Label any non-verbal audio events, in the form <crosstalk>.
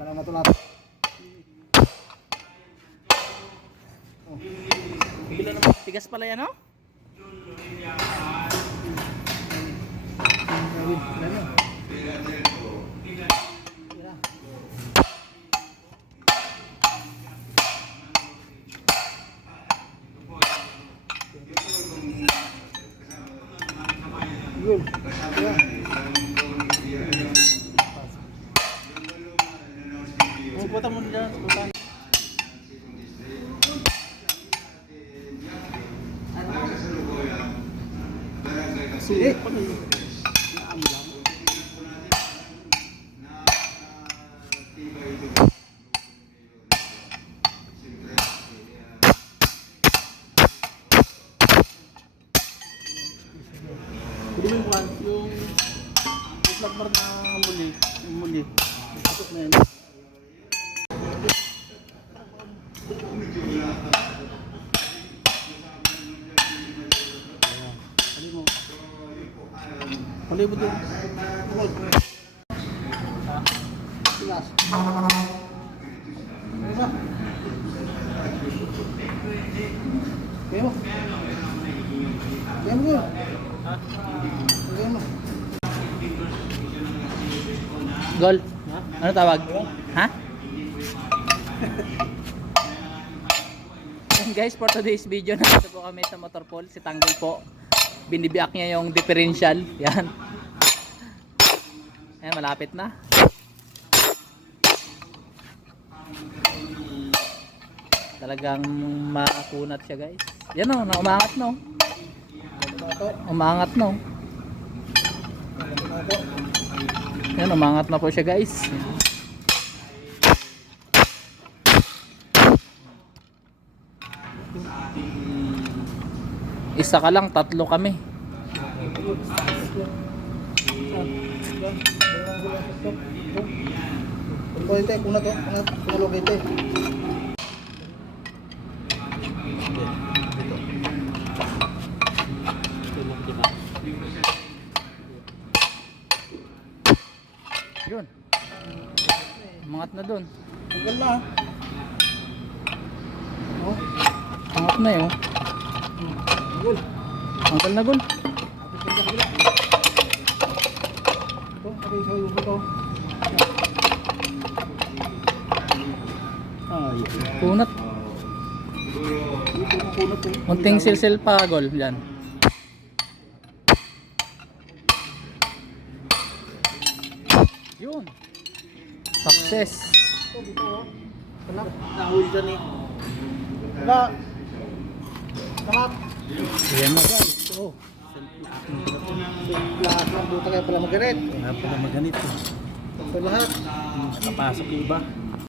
Wala na tulad. Oh. Tigas pala yan, oh? Good. Yeah. Pwede mo yung kwan, yung flat bar na muli. Yung muli. Na yan. Hali mo doon. Pilas. Ano ba? Kaya mo. Kaya. Gol. Ano tawag? Ha? Yan <laughs> guys, for today's video, nandito po kami sa Motorpool. Si Tanggol po. Binibiak niya yung differential. Yan. Ayan, malapit na. Talagang makunat siya guys. Yan o, na umangat no. Umangat no. Yan, umangat na po siya guys. Isa ka lang, tatlo kami. Kung ito, kung na to, kung na, kung na ito. Yun. Umangat na dun. Tanggal na. ah. Oh, Umangat na yun. tanggal. Tanggal na gul. Tapos yung kabila. Ito, ito yung sayo ko to. Ay, kunot. Munting silsil pa gol. Yan. Yun. Success. Ito, dito oh. Kalak. Nahuli dyan eh. Ayan na guys. Oh. Lahat ng buta kaya pala magalit. Kaya pala maganito. Ito lahat. Nakapasok yung iba.